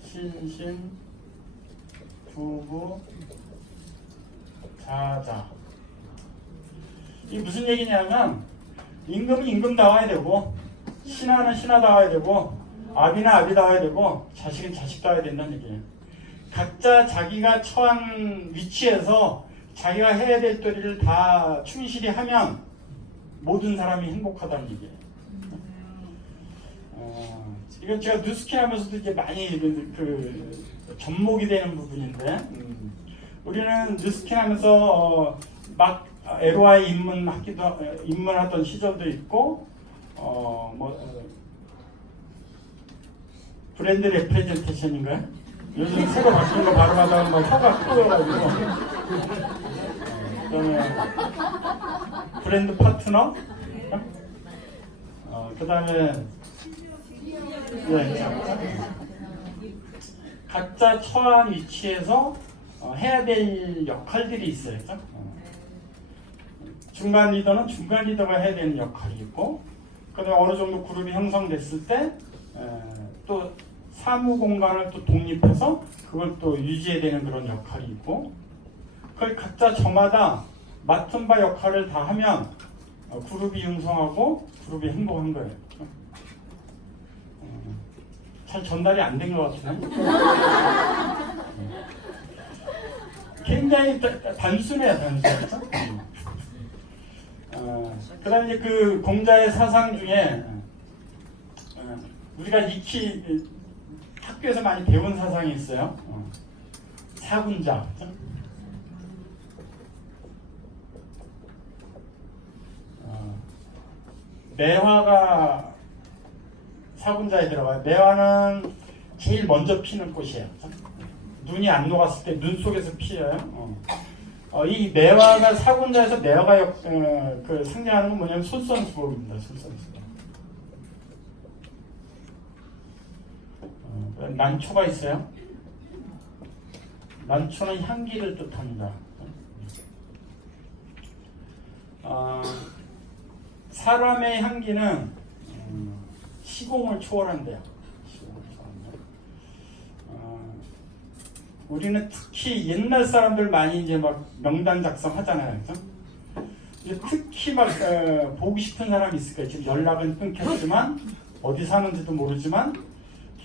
신신 부부 자자. 이게 무슨 얘기냐면 임금은 임금다워야 되고 신하는 신하다워야 되고 아비는 아비다워야 되고 자식은 자식다워야 된다는 얘기예요. 각자 자기가 처한 위치에서 자기가 해야 될 도리를 다 충실히 하면 모든 사람이 행복하다는 얘기예요. 이건 제가 뉴스킨 하면서도 이제 많이 그 접목이 되는 부분인데 우리는 뉴스킨 하면서 막 LOI 입문하던 시절도 있고 브랜드 레프레젠테이션인가요? 요즘 새로 바뀐 거 발음하다가 막 혀가 꼬여가지고 그다음에 브랜드 파트너, 그다음에 각자 처한 위치에서 해야 될 역할들이 있어요. 중간 리더는 중간 리더가 해야 되는 역할이 있고, 그다음에 어느 정도 그룹이 형성됐을 때 또 사무 공간을 또 독립해서 그걸 또 유지해야 되는 그런 역할이 있고, 그걸 각자 저마다 맡은 바 역할을 다 하면 그룹이 융성하고 그룹이 행복한 거예요. 잘 전달이 안 된 것 같아요. 굉장히 단순해요, 단순해서. 그 다음에 그 공자의 사상 중에 우리가 익히 학교에서 많이 배운 사상이 있어요. 사군자. 매화가 사군자에 들어가요. 매화는 제일 먼저 피는 꽃이에요. 눈이 안 녹았을 때 눈 속에서 피어요. 이 매화가 사군자에서 매화가 그 상징하는 건 뭐냐면 솔선수범입니다. 솔선수범. 난초가 있어요. 난초는 향기를 뜻합니다. 사람의 향기는 시공을 초월한대요. 우리는 특히 옛날 사람들 많이 이제 막 명단 작성하잖아요. 그죠? 특히 막 보고 싶은 사람이 있을 거예요. 지금 연락은 끊겼지만 어디 사는지도 모르지만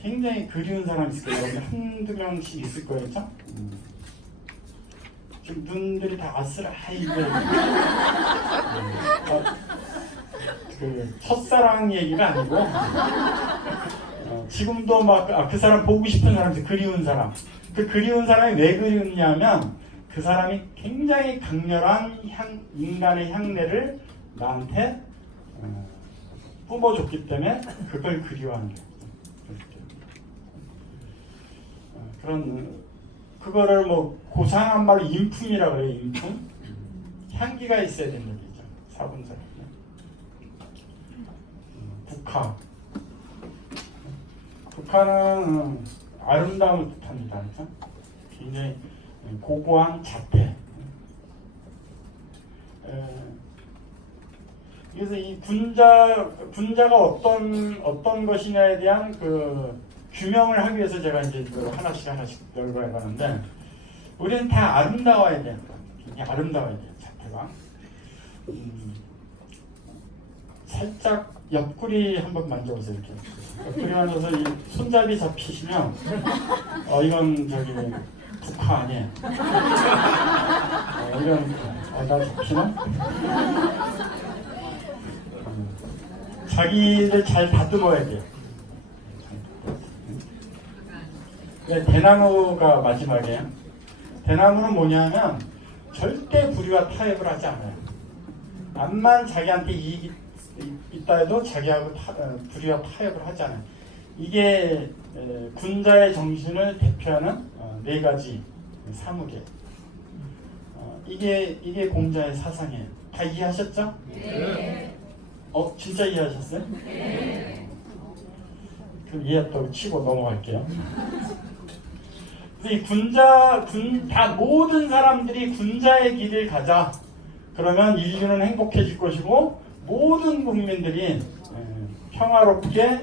굉장히 그리운 사람이 있을 거예요. 여기 한두 명씩 있을 거예요. 그죠? 지금 눈들이 다 아슬아슬 그 첫사랑 얘기가 아니고 지금도 막 그 사람 보고 싶은 사람, 그리운 사람. 그 그리운 사람이 왜 그리웠냐면 그 사람이 굉장히 강렬한 인간의 향내를 나한테 뿜어줬기 때문에 그걸 그리워하는 게 그런 그거를 뭐 고상한 말로 인품이라고 그래요. 인품. 향기가 있어야 되는 얘기죠. 사분사는. 국화. 국화는 아름다움을 뜻합니다. 그렇죠? 굉장히 고고한 자태. 그래서 이 군자가 어떤 것이냐에 대한 그 규명을 하기 위해서 제가 이제 하나씩 열거해 가는데, 우리는 다 아름다워야 돼요. 굉장히 아름다워야 돼요. 자태가. 살짝 옆구리 한번 만져보세요. 이렇게. 옆구리 만져서 이 손잡이 잡히시면 이건 저기 국화 아니에요. 이건 나 잡히나? 자기를 잘 다듬어야 돼요. 대나무가 마지막이에요. 대나무는 뭐냐면 절대 불의와 타협을 하지 않아요. 암만 자기한테 이익이 있다 해도 자기하고 불의와 타협을 하지 않아요. 이게 군자의 정신을 대표하는 네 가지 사무개. 이게 공자의 사상이에요. 다 이해하셨죠? 네. 진짜 이해하셨어요? 네. 그럼 이해했다고 치고 넘어갈게요. 이 다 모든 사람들이 군자의 길을 가자. 그러면 인류는 행복해질 것이고 모든 국민들이 평화롭게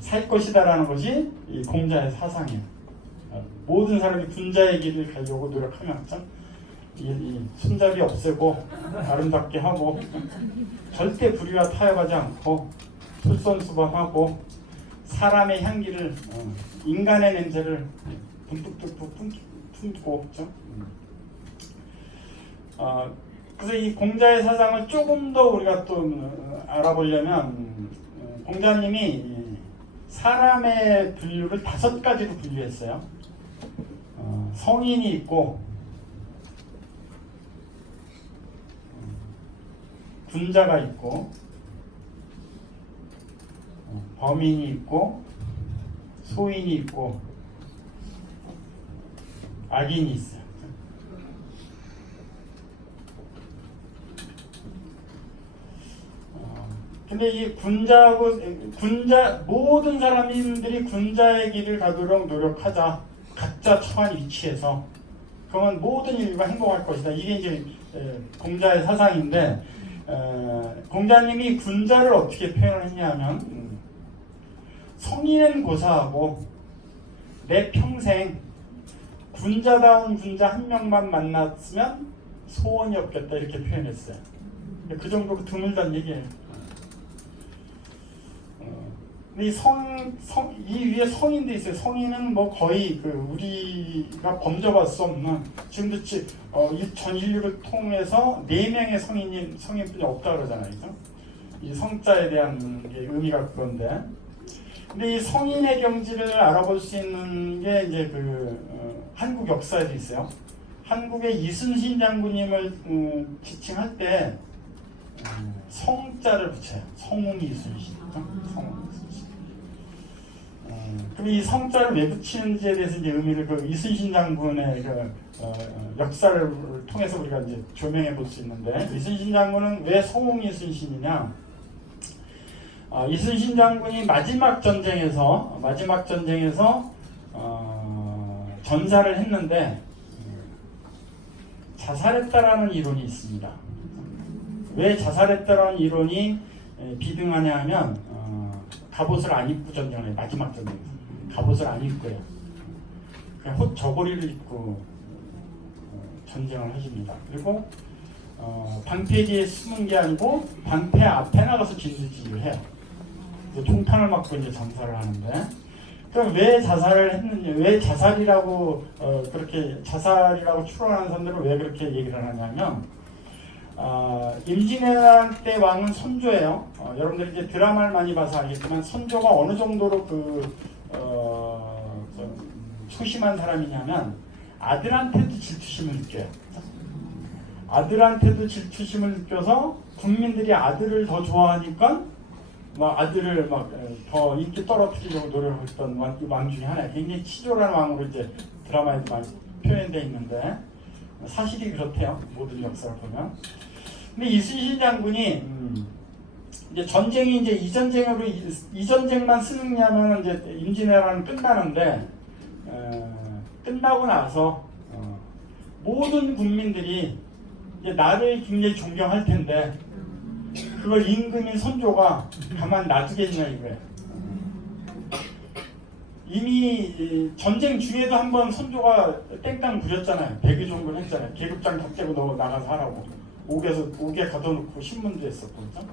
살 것이다라는 것이 이 공자의 사상이에요. 모든 사람이 군자의 길을 가려고 노력하면 이 손잡이 없애고 아름답게 하고 절대 불의와 타협하지 않고 솔선수범하고 사람의 향기를 인간의 냄새를 듬뿍듬뿍 품고 그래서 이 공자의 사상을 조금 더 우리가 또 알아보려면 공자님이 사람의 분류를 5가지로 분류했어요. 성인이 있고 군자가 있고 범인이 있고 소인이 있고 악인이 있어요. 근데 이 모든 사람들이 군자의 길을 가도록 노력하자. 각자 처한 위치에서. 그러면 모든 인류가 행복할 것이다. 이게 이제 공자의 사상인데, 공자님이 군자를 어떻게 표현을 했냐면, 성인은 고사하고 내 평생 군자다운 군자 한 명만 만났으면 소원이 없겠다 이렇게 표현했어요. 그 정도로 드물단 얘기예요. 이 위에 성인도 있어요. 성인은 뭐 거의 우리가 범접할 수 없는, 지금도 전 인류를 통해서 4명의 성인뿐이 없다 그러잖아요. 그죠? 이 성자에 대한 게 의미가 그건데. 근데 이 성인의 경지를 알아볼 수 있는 게 이제 한국 역사에도 있어요. 한국의 이순신 장군님을 지칭할 때 성자를 붙여요. 성웅 이순신. 성웅 이순신. 그럼 이 성자를 왜 붙이는지에 대해서 이제 의미를 이순신 장군의 역사를 통해서 우리가 이제 조명해 볼 수 있는데, 이순신 장군은 왜 성웅 이순신이냐? 이순신 장군이 마지막 전쟁에서 전사를 했는데 자살했다라는 이론이 있습니다. 왜 자살했다라는 이론이 비등하냐 하면 갑옷을 안 입고 전쟁을 해요. 마지막 전쟁에서 갑옷을 안 입고요. 그냥 저고리를 입고 전쟁을 하십니다. 그리고 방패 뒤에 숨은 게 아니고 방패 앞에 나가서 진두지휘를 해요. 총탄을 맞고 이제 전사를 하는데, 그럼 왜 자살을 했느냐, 왜 자살이라고 그렇게 자살이라고 추론하는 사람들은 왜 그렇게 얘기를 하냐면, 임진왜란 때 왕은 선조예요. 여러분들이 이제 드라마를 많이 봐서 알겠지만 선조가 어느 정도로 소심한 사람이냐면 아들한테도 질투심을 느껴요. 아들한테도 질투심을 느껴서 국민들이 아들을 더 좋아하니까 막 아들을 막 더 인기 떨어뜨리려고 노력했던 왕 중에 하나예요. 굉장히 치졸한 왕으로 이제 드라마에도 많이 표현되어 있는데 사실이 그렇대요. 모든 역사를 보면. 근데 이순신 장군이 이제 전쟁이 이제 이 전쟁만 승리하면 이제 임진왜란은 끝나는데 끝나고 나서 모든 국민들이 이제 나를 굉장히 존경할 텐데 그걸 임금인 선조가 가만 놔두겠냐 이거예요. 이미 전쟁 중에도 한번 선조가 땡땅 부렸잖아요. 백의종군 했잖아요. 계급장 다 떼고 너 나가서 하라고. 옥에 가둬놓고 신문도 했었고. 그렇죠?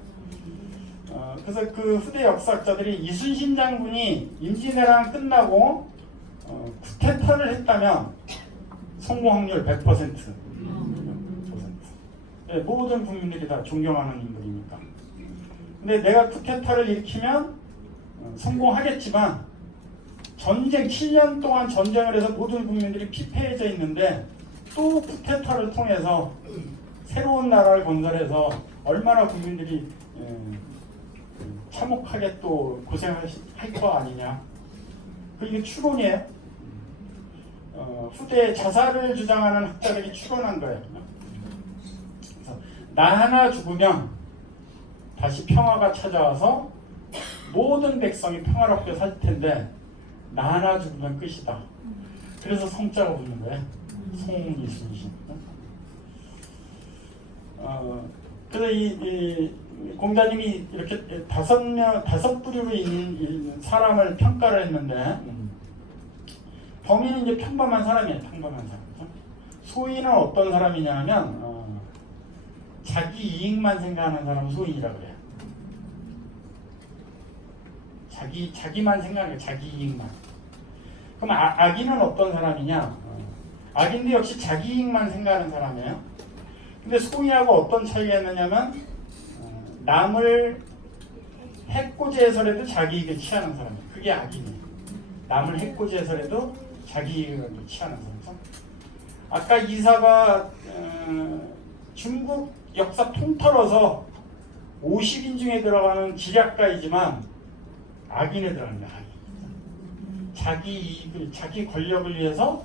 그래서 그 후대 역사학자들이 이순신 장군이 임진왜란 끝나고 쿠데타를 했다면 성공 확률 100%. 네, 모든 국민들이 다 존경하는 인물이니까. 근데 내가 쿠데타를 일으키면 성공하겠지만 전쟁 7년 동안 전쟁을 해서 모든 국민들이 피폐해져 있는데 또 쿠데타를 통해서 새로운 나라를 건설해서 얼마나 국민들이 참혹하게 또 고생할 거 아니냐. 이게 추론이에요. 후대에 자살을 주장하는 학자들이 추론한 거예요. 그래서 나 하나 죽으면 다시 평화가 찾아와서 모든 백성이 평화롭게 살 텐데 나 하나 죽으면 끝이다. 그래서 성자가 붙는 거예요. 송이순신. 그래서 이 공자님이 이렇게 다섯 부류로 있는 사람을 평가를 했는데 범인은 이제 평범한 사람이에요. 평범한 사람. 소인은 어떤 사람이냐면 자기 이익만 생각하는 사람은 소인이라고 그래요. 자기만 생각해요. 자기 이익만. 그럼 악인은 어떤 사람이냐? 악인도 역시 자기 이익만 생각하는 사람이에요. 근데 소인하고 어떤 차이가 있느냐면 남을 해코지해서라도 자기 이익을 취하는 사람이에요. 그게 악인이에요. 남을 해코지해서라도 자기 이익을 취하는 사람. 아까 이사가 중국 역사 통틀어서 50인 중에 들어가는 지략가이지만 악인에 들어갑니다. 자기 이익을, 자기 권력을 위해서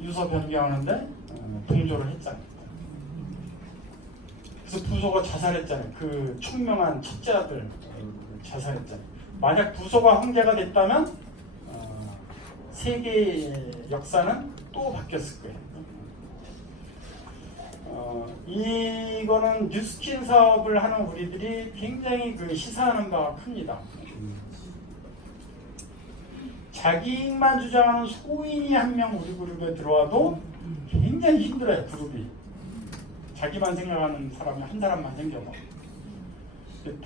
유서 변경하는데 동조를 했잖아요. 그래서 부소가 자살했잖아요. 그 총명한 첫째 아들 자살했잖아요. 만약 부소가 황제가 됐다면 세계의 역사는 또 바뀌었을 거예요. 이거는 뉴스킨 사업을 하는 우리들이 굉장히 시사하는 바가 큽니다. 자기 이익만 주장하는 소인이 한 명 우리 그룹에 들어와도 굉장히 힘들어요. 그룹이. 자기만 생각하는 사람이 한 사람만 생겨서.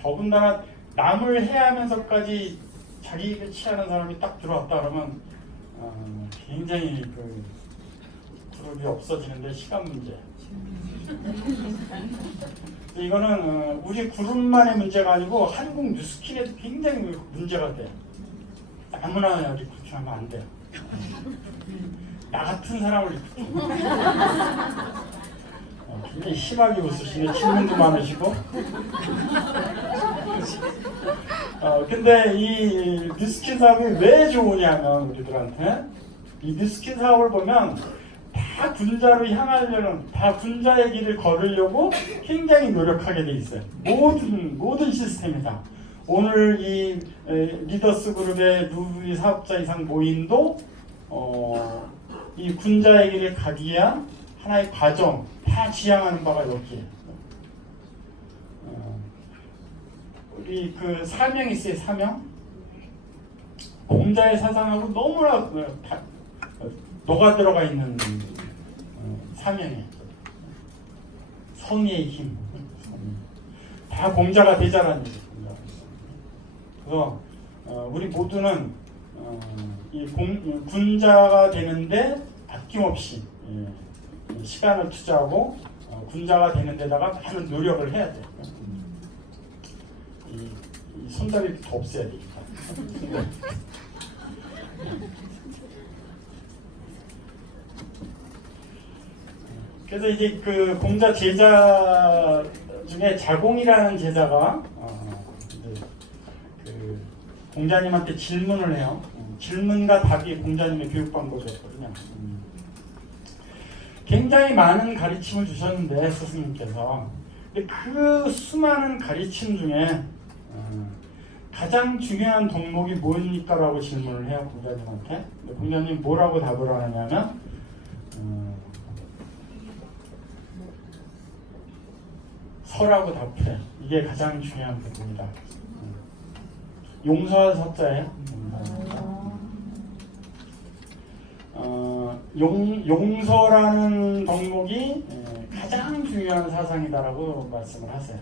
더군다나 남을 해하면서까지 자기 이익을 취하는 사람이 딱 들어왔다 그러면 굉장히 그룹이 없어지는데 시간 문제. 이거는 우리 그룹만의 문제가 아니고 한국 뉴스킨에도 굉장히 문제가 돼요. 아무나 이렇게 하면 안 돼요. 나 같은 사람을 굉장히 심하게 웃으시네. 질문도 많으시고. 근데 이 뉴스킨 사업이 왜 좋으냐면 우리들한테 이 뉴스킨 사업을 보면 다 군자로 향하려는, 다 군자의 길을 걸으려고 굉장히 노력하게 돼 있어요. 모든 시스템이 다. 오늘 이 리더스 그룹의 루비 사업자 이상 모임도 이 군자의 길을 가기 위한 하나의 과정, 다 지향하는 바가 여기에. 우리 사명이 있어요. 사명. 공자의 사상하고 너무나 녹아 들어가 있는 사명이에요. 성의의 힘. 다 공자가 되자라는 얘기예요. 그래서 우리 모두는 이 군자가 되는데 아낌없이 시간을 투자하고 군자가 되는 데다가 많은 노력을 해야 돼요. 이 손잡이 더 없애야 되니까. 그래서 이제 공자 제자 중에 자공이라는 제자가 공자님한테 질문을 해요. 질문과 답이 공자님의 교육 방법이었거든요. 굉장히 많은 가르침을 주셨는데 스승님께서, 근데 그 수많은 가르침 중에 가장 중요한 덕목이 뭡니까? 라고 질문을 해요, 공자님한테. 근데 공자님 뭐라고 답을 하냐면 서라고 답해. 이게 가장 중요한 부분이다. 용서할 서자예요. 용서라는 덕목이 가장 중요한 사상이다라고 말씀을 하세요.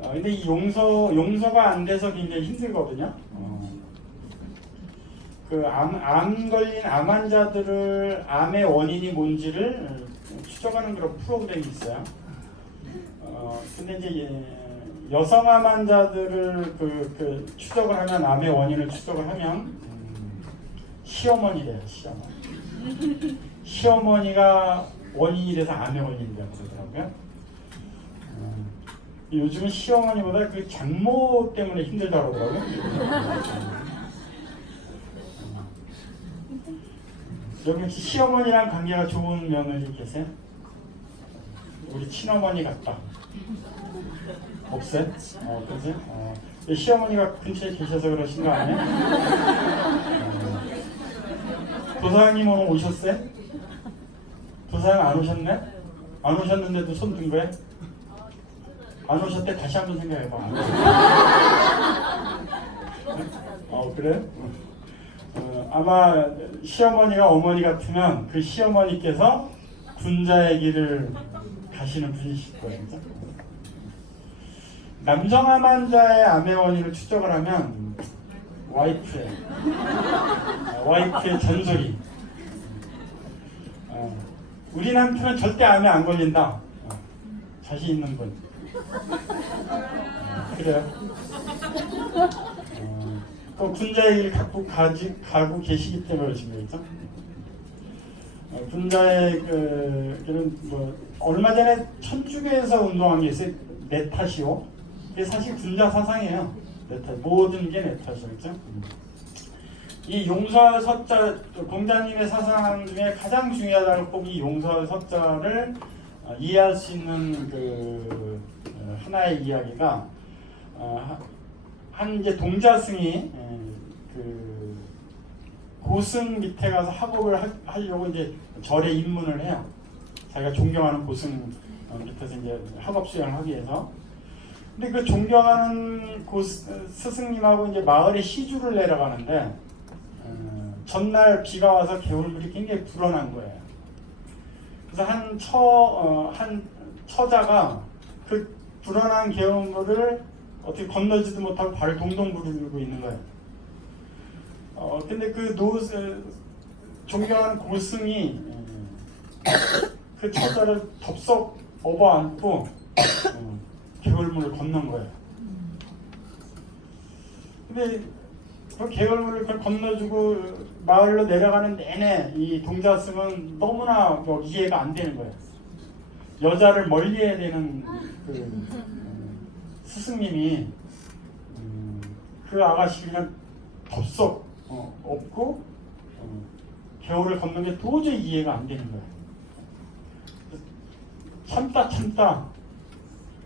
근데 이 용서가 안 돼서 굉장히 힘들거든요. 그 암 걸린 암 환자들을 암의 원인이 뭔지를 추적하는 그런 프로그램이 있어요. 근데 이제 여성암 환자들을 그 추적을 하면 암의 원인을 추적을 하면 시어머니래요. 시어머니가 원인이 돼서 암에 걸린다고 그러더라고요. 요즘은 시어머니보다 그 장모 때문에 힘들다고 그러더라고요. 여기 혹시 시어머니랑 관계가 좋은 며느리 계세요? 우리 친어머니 같다. 없어요? 그지? 시어머니가 근처에 계셔서 그러신 거 아니에요? 도사님 오늘 오셨어요? 도사님 안 오셨네? 안 오셨는데도 손 든 거예요? 안 오셨대? 다시 한번 생각해봐. 그래? 아마 시어머니가 어머니 같으면 그 시어머니께서 군자의 길을 가시는 분이실 거예요. 그죠? 남성암 환자의 암의 원인을 추적을 하면 와이프의 전소리. 우리 남편은 절대 암에 안 걸린다. 자신 있는 분. 그래요. 또 군자의 길 가고 계시기 때문에 그러신 거죠. 군자의 길은 얼마 전에 천주교에서 운동한 게 있어요. 네타시오. 이게 사실 군자 사상이에요. 모든 게 네타시오. 그렇죠? 이 용서할 서자, 공자님의 사상 중에 가장 중요하다고 꼭 이 용서할 서자를 이해할 수 있는 그 하나의 이야기가 한 이제 동자승이 그 고승 밑에 가서 학업을 하려고 이제 절에 입문을 해요. 자기가 존경하는 고승 밑에서 이제 학업 수양을 하기 위해서. 근데 그 존경하는 스승님하고 이제 마을에 시주를 내려가는데 전날 비가 와서 개울물이 굉장히 불어난 거예요. 그래서 한 처자가 그 불어난 개울물을 어떻게 건너지도 못하고 발을 동동 구르고 있는 거예요. 근데 그 존경하는 고승이 그 처자를 덥석 업어안고 개울물을 건넌 거예요. 근데 그 개울물을 건너주고 마을로 내려가는 내내 이 동자승은 너무나 이해가 안 되는 거예요. 여자를 멀리해야 되는 그 스승님이 그 아가씨 그냥 덥석 업고 개울을 걷는 게 도저히 이해가 안 되는 거예요. 참다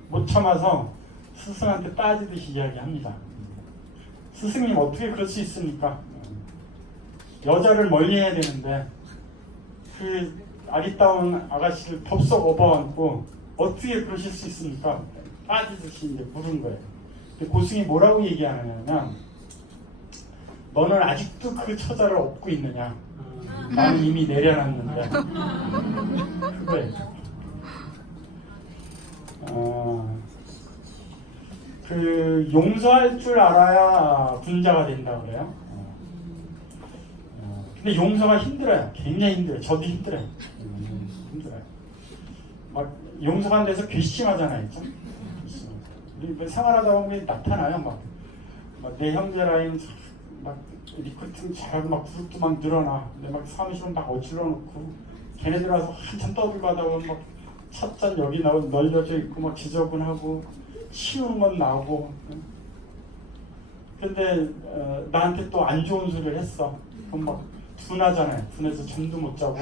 못 참아서 스승한테 따지듯이 이야기합니다. 스승님 어떻게 그럴 수 있습니까? 여자를 멀리해야 되는데 그 아리따운 아가씨를 덥석 업어안고 어떻게 그러실 수 있습니까? 빠지듯이 이제 물은 거예요. 근데 고승이 뭐라고 얘기하냐면 너는 아직도 그 처자를 업고 있느냐? 나는 이미 내려놨는데. 그거예요. 그 용서할 줄 알아야 군자가 된다 그래요. 근데 용서가 힘들어요. 굉장히 힘들어요. 저도 힘들어요. 힘들어요. 막 용서가 안 돼서 괘씸하잖아요. 우리 생활하다 보면 나타나요. 막 내 형제라인 막 리크팅 잘하고 막 그룹도 막 늘어나. 근데 막 사무실은 막 어질러 놓고 걔네들 와서 한참 떠들고 하다 보면 막 찻잔 여기 널려져 있고 막 지저분하고 치우는 건 나오고 근데 나한테 또 안 좋은 소리를 했어. 그럼 막 분하잖아요. 분해서 잠도 못 자고,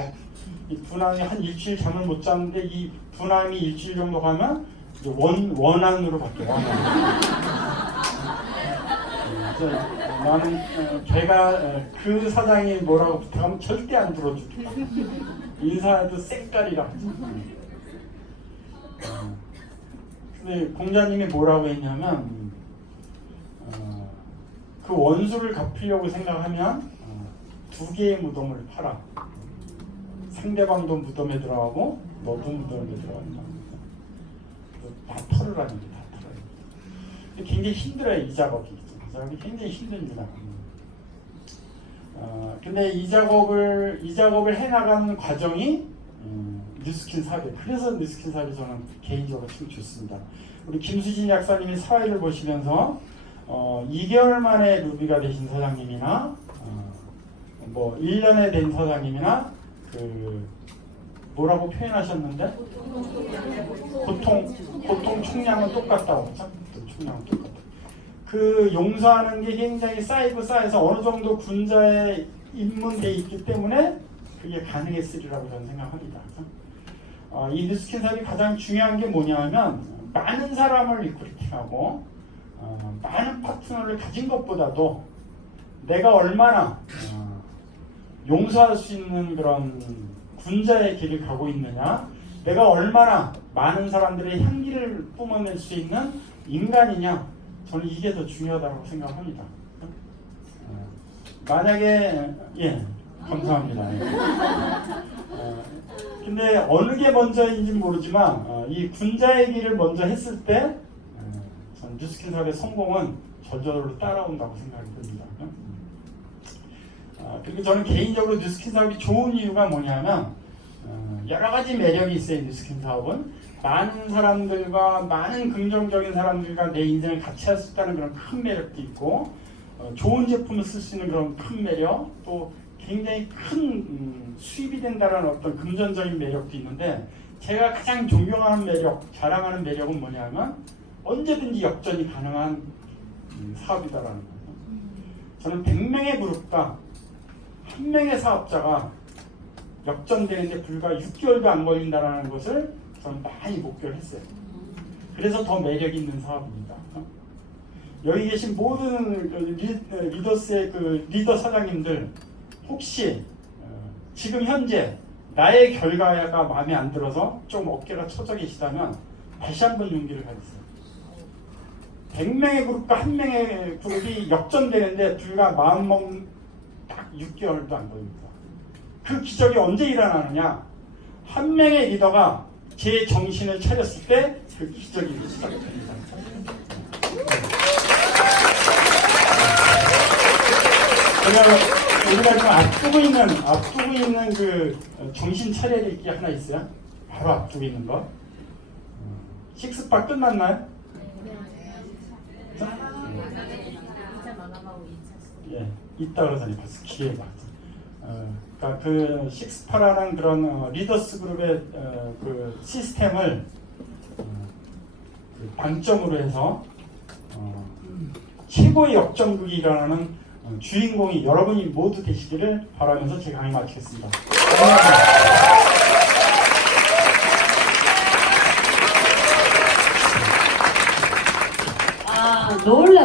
이 분함이 한 일주일 잠을 못 자는데, 이 분함이 일주일 정도 가면 이제 원한으로 바뀌어요. 그래서 나는 걔가 그 사장이 뭐라고 부탁하면 절대 안 들어주겠다. 인사해도 쌩까리라. 근데 공자님이 뭐라고 했냐면, 그 원수를 갚으려고 생각하면 두 개의 무덤을 팔아. 상대방도 무덤에 들어가고 너도 무덤에 들어간다. 다 털으라는 게 다 털어요. 굉장히 힘들어요. 이 작업이. 이 작업이 굉장히 힘듭니다. 근데 이 작업을 해나가는 과정이 뉴스킨 사회. 그래서 뉴스킨 사회 저는 개인적으로 참 좋습니다. 우리 김수진 약사님이 사회를 보시면서 2개월 만에 루비가 되신 사장님이나 뭐 1년에 된 사장님이나 뭐라고 표현하셨는데 보통 총량은 똑같다고 그죠? 총량은 똑같다. 그 용서하는 게 굉장히 쌓여서 어느 정도 군자에 입문돼 있기 때문에 그게 가능했으리라고 저는 생각합니다. 이 뉴스킨 사업이 가장 중요한 게 뭐냐면 많은 사람을 리크루팅하고 많은 파트너를 가진 것보다도 내가 얼마나 용서할 수 있는 그런 군자의 길을 가고 있느냐, 내가 얼마나 많은 사람들의 향기를 뿜어낼 수 있는 인간이냐, 저는 이게 더 중요하다고 생각합니다. 만약에 감사합니다. 근데 어느 게 먼저인지 모르지만 이 군자의 길을 먼저 했을 때 저는 뉴스킨 사업의 성공은 저절로 따라온다고 생각이 듭니다. 그리고 저는 개인적으로 뉴스킨 사업이 좋은 이유가 뭐냐면 여러 가지 매력이 있어요. 뉴스킨 사업은 많은 사람들과 많은 긍정적인 사람들과 내 인생을 같이 할 수 있다는 그런 큰 매력도 있고 좋은 제품을 쓸 수 있는 그런 큰 매력, 또 굉장히 큰 수입이 된다는 어떤 금전적인 매력도 있는데, 제가 가장 존경하는 매력, 자랑하는 매력은 뭐냐면 언제든지 역전이 가능한 사업이다라는 거예요. 저는 100명의 그룹과 1명의 사업자가 역전되는데 불과 6개월도 안 걸린다는 것을 저는 많이 목표를 했어요. 그래서 더 매력 있는 사업입니다. 여기 계신 모든 리더스의 리더 사장님들, 혹시 지금 현재 나의 결과가 마음에 안 들어서 좀 어깨가 처져 계시다면 다시 한번 용기를 가지세요. 100명의 그룹과 1명의 그룹이 역전되는데 불과 마음먹는 딱 6개월도 안 걸립니다. 그 기적이 언제 일어나느냐? 한 명의 리더가 제 정신을 차렸을 때 그 기적이 시작이 됩니다. 우리가 좀 앞두고 있는 그 정신 차려야 될 게 하나 있어요. 바로 앞두고 있는 거. 식스팍 끝났나요? 예, 이따 그러더니 벌써 기회가. 그러니까 그 식스파라는 그런 리더스 그룹의 그 시스템을 그 방점으로 해서 최고의 역전극이라는 주인공이 여러분이 모두 되시기를 바라면서 제 강의 마치겠습니다. 놀라.